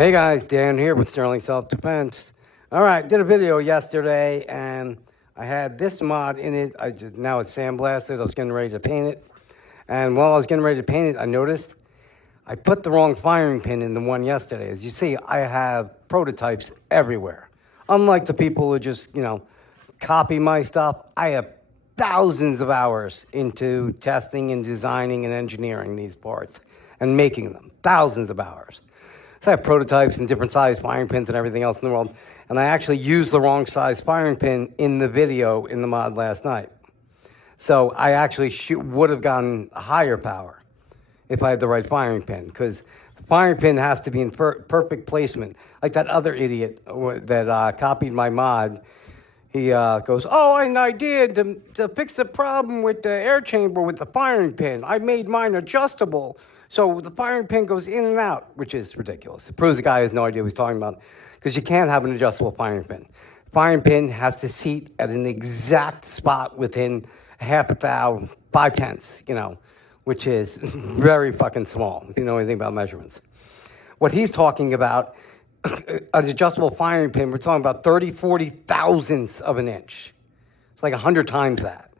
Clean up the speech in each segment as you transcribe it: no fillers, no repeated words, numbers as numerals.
Hey guys, Dan here with Sterling Self-Defense. All right, did a video yesterday and I had this mod in it. Now it's sandblasted. I was getting ready to paint it. And while I was getting ready to paint it, I noticed I put the wrong firing pin in the one yesterday. As you see, I have prototypes everywhere. Unlike the people who just, copy my stuff, I have thousands of hours into testing and designing and engineering these parts and making them. Thousands of hours. So I have prototypes and different size firing pins and everything else in the world. And I actually used the wrong size firing pin in the video in the mod last night. So I actually would have gotten a higher power if I had the right firing pin, because the firing pin has to be in perfect placement. Like that other idiot that copied my mod. He goes, oh, and I did to fix the problem with the air chamber with the firing pin. I made mine adjustable. So the firing pin goes in and out, which is ridiculous. It proves the guy has no idea what he's talking about, because you can't have an adjustable firing pin. Firing pin has to seat at an exact spot within half a thou, 5/10, which is very fucking small, if you know anything about measurements. What he's talking about, an adjustable firing pin, we're talking about 30, 40 thousandths of an inch. It's like 100 times that.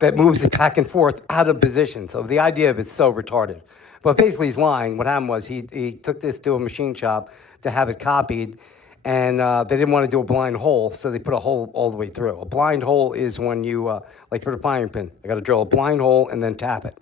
That moves it back and forth out of position. So the idea of it's so retarded. But basically he's lying. What happened was he took this to a machine shop to have it copied, and they didn't want to do a blind hole, so they put a hole all the way through. A blind hole is when you, like for the firing pin, I got to drill a blind hole and then tap it.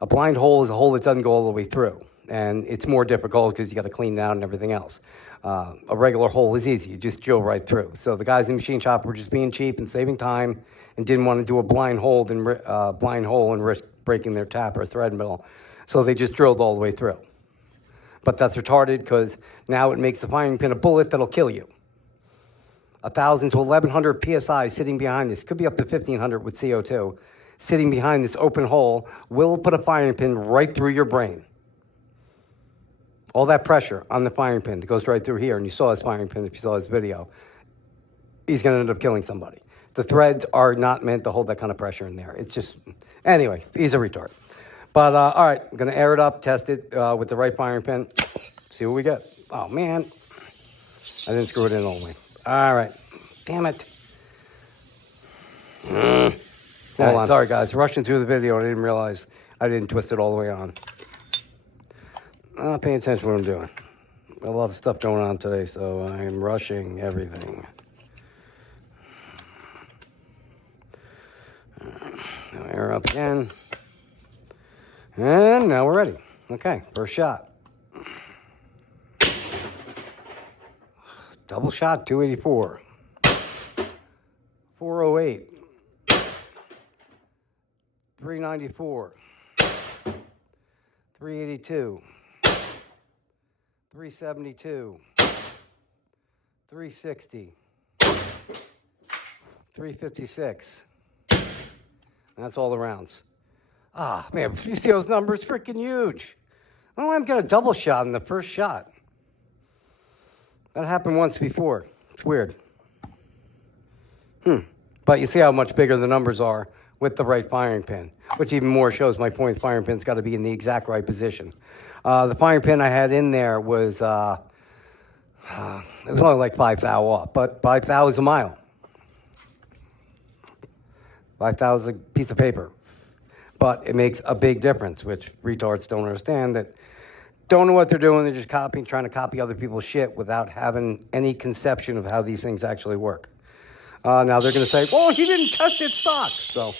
A blind hole is a hole that doesn't go all the way through, and it's more difficult because you got to clean it out and everything else. A regular hole is easy. You just drill right through. So the guys in the machine shop were just being cheap and saving time and didn't want to do a blind hole and risk breaking their tap or thread mill. So they just drilled all the way through. But that's retarded, because now it makes the firing pin a bullet that'll kill you. 1,000 to 1,100 PSI sitting behind this, could be up to 1,500 with CO2, sitting behind this open hole will put a firing pin right through your brain. All that pressure on the firing pin that goes right through here, and you saw his firing pin if you saw his video, he's going to end up killing somebody. The threads are not meant to hold that kind of pressure in there. It's just, anyway, he's a retard. But, all right, I'm going to air it up, test it with the right firing pin, see what we get. Oh, man. I didn't screw it in all the way. All right. Damn it. Hold on. Sorry, guys. Rushing through the video, and I didn't realize I didn't twist it all the way on. I'm not paying attention to what I'm doing. A lot of stuff going on today, so I'm rushing everything. Now air up again. And now we're ready. Okay, first shot. Double shot, 284. 408. 394. 382. 372. 360. 356. And that's all the rounds. Ah, man, you see those numbers? Freaking huge. I don't know why I'm getting a double shot in the first shot. That happened once before. It's weird. But you see how much bigger the numbers are with the right firing pin, which even more shows my point firing pin's got to be in the exact right position. The firing pin I had in there was, it was only like 5 thou off, but 5 thou is a mile. 5 thou is a piece of paper. But it makes a big difference, which retards don't understand, that don't know what they're doing. They're just trying to copy other people's shit without having any conception of how these things actually work. Now they're going to say, well, he didn't test it stock. So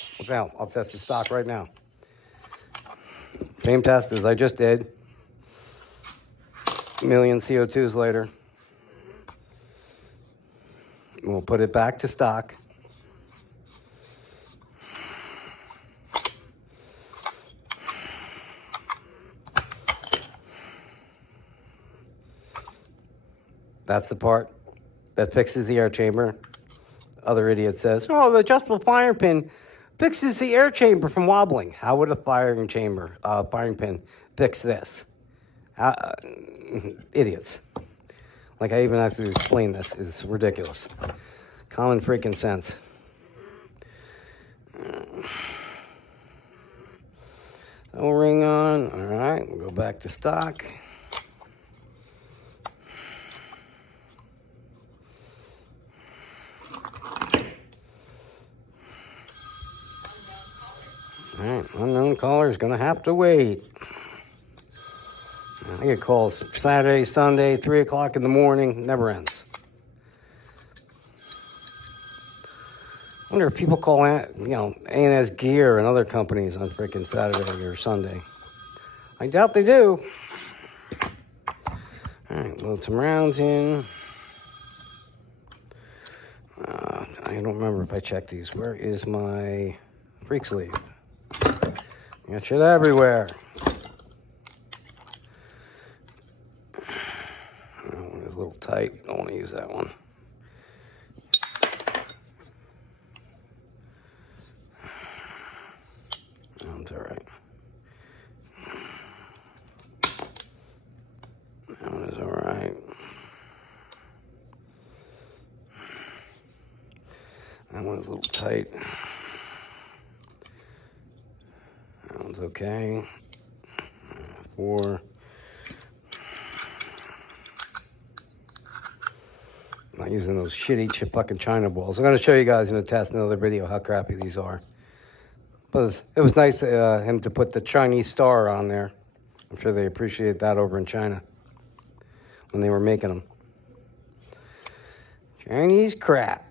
I'll test it stock right now. Same test as I just did. A million CO2s later. We'll put it back to stock. That's the part that fixes the air chamber. Other idiot says, oh, the adjustable firing pin fixes the air chamber from wobbling. How would a firing pin fix this? Idiots. Like, I even have to explain this. It's ridiculous. Common freaking sense. O-ring on. All right, we'll go back to stock. All right, unknown caller is going to have to wait. I get calls Saturday, Sunday, 3 o'clock in the morning, never ends. I wonder if people call, A&S Gear and other companies on freaking Saturday or Sunday. I doubt they do. All right, load some rounds in. I don't remember if I checked these. Where is my freak sleeve? Got shit everywhere. That one is a little tight. Don't want to use that one. That one's all right. That one is all right. That one's a little tight. That one's okay. 4. I'm not using those shitty fucking China balls. I'm going to show you guys in a test, another video, how crappy these are. But it was nice him to put the Chinese star on there. I'm sure they appreciate that over in China when they were making them. Chinese crap.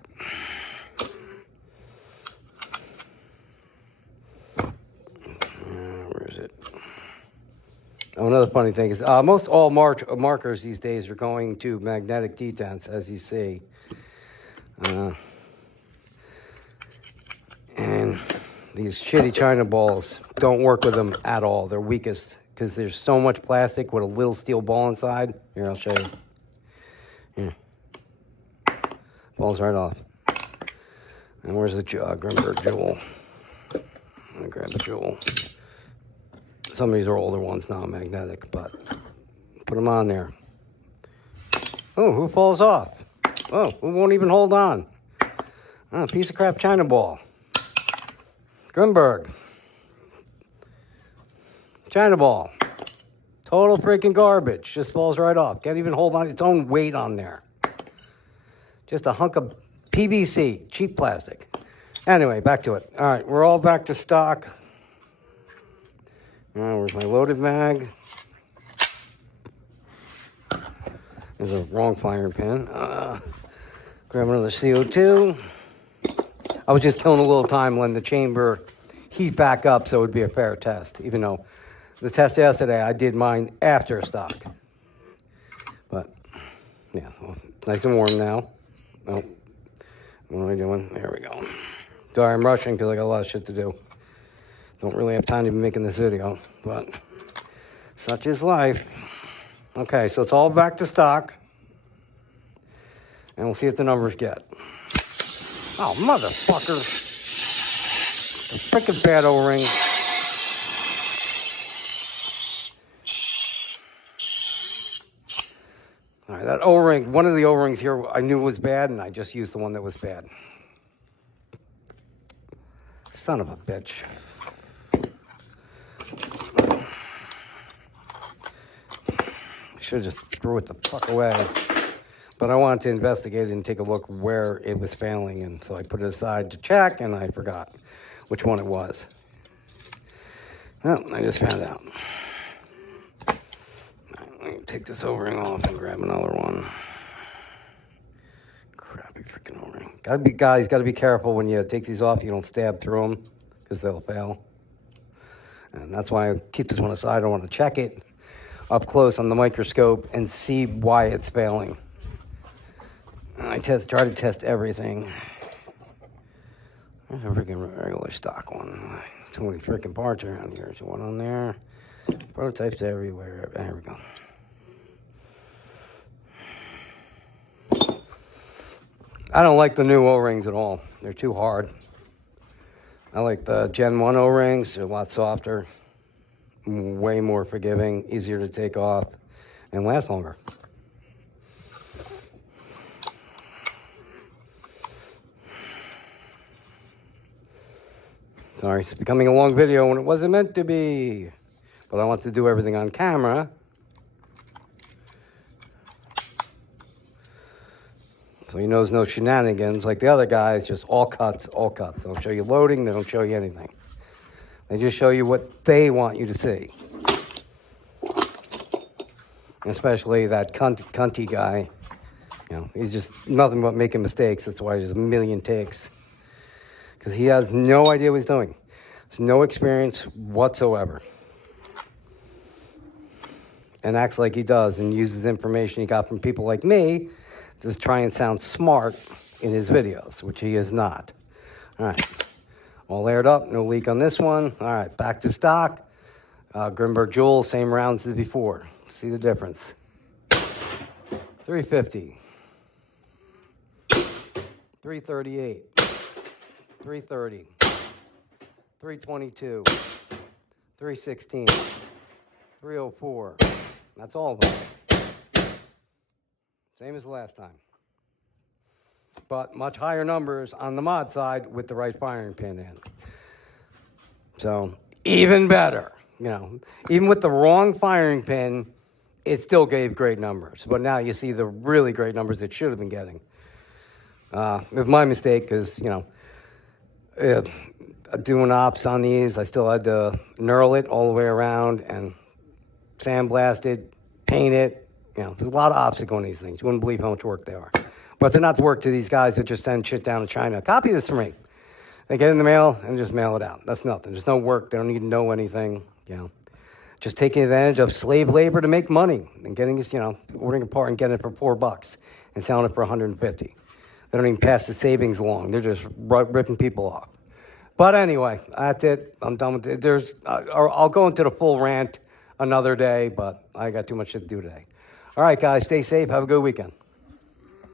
Where is it? Oh, another funny thing is most all markers these days are going to magnetic detents, as you see. And these shitty China balls don't work with them at all. They're weakest because there's so much plastic with a little steel ball inside. Here, I'll show you. Here. Falls right off. And where's the Grimberg jewel? I'm going to grab a jewel. Some of these are older ones, not magnetic, but put them on there. Oh, who falls off? Oh, who won't even hold on? Oh, piece of crap China ball. Grimberg. China ball. Total freaking garbage. Just falls right off. Can't even hold on its own weight on there. Just a hunk of PVC, cheap plastic. Anyway, back to it. All right, we're all back to stock. Where's my loaded mag? There's a wrong firing pin. Grab another CO2. I was just killing a little time letting the chamber heat back up so it would be a fair test, even though the test yesterday, I did mine after stock. But, yeah, well, it's nice and warm now. Oh, what am I doing? There we go. Sorry, I'm rushing because I got a lot of shit to do. Don't really have time to be making this video, but such is life. Okay, so it's all back to stock. And we'll see if the numbers get. Oh, motherfucker. The freaking bad O-ring. All right, that O-ring, one of the O-rings here I knew was bad, and I just used the one that was bad. Son of a bitch. Should have just threw it the fuck away. But I wanted to investigate it and take a look where it was failing, and so I put it aside to check, and I forgot which one it was. Well, I just found out. Let me take this O-ring off and grab another one. Crappy freaking O-ring. Gotta be careful when you take these off. You don't stab through them because they'll fail. And that's why I keep this one aside. I want to check it up close on the microscope and see why it's failing. And I try to test everything. There's a freaking regular stock one. Too many freaking parts around here. There's one on there. Prototypes everywhere. There we go. I don't like the new O-rings at all. They're too hard. I like the Gen 1 O-rings. They're a lot softer, way more forgiving, easier to take off, and last longer. Sorry, it's becoming a long video when it wasn't meant to be. But I want to do everything on camera. So he knows no shenanigans like the other guys, just all cuts, all cuts. They don't show you loading, they don't show you anything. They just show you what they want you to see. Especially that cunty guy. You know, he's just nothing but making mistakes. That's why there's a million takes. Because he has no idea what he's doing. There's no experience whatsoever. And acts like he does and uses information he got from people like me to just try and sound smart in his videos, which he is not. All right. All aired up, no leak on this one. All right, back to stock. Grimberg Jewel, same rounds as before. See the difference. 350. 338. 330. 322. 316. 304. That's all of them. Same as the last time. But much higher numbers on the mod side with the right firing pin in. So, even better. You know, even with the wrong firing pin, it still gave great numbers. But now you see the really great numbers it should have been getting. It was my mistake because, you know, doing ops on these, I still had to knurl it all the way around and sandblast it, paint it. You know, there's a lot of ops that go in these things. You wouldn't believe how much work they are. But they're not to work to these guys that just send shit down to China. Copy this for me. They get it in the mail and just mail it out. That's nothing. There's no work. They don't need to know anything, you know. Just taking advantage of slave labor to make money and getting this, you know, ordering a part and getting it for $4 and selling it for 150. They don't even pass the savings along. They're just ripping people off. But anyway, that's it. I'm done with it. I'll go into the full rant another day, but I got too much to do today. All right, guys, stay safe. Have a good weekend.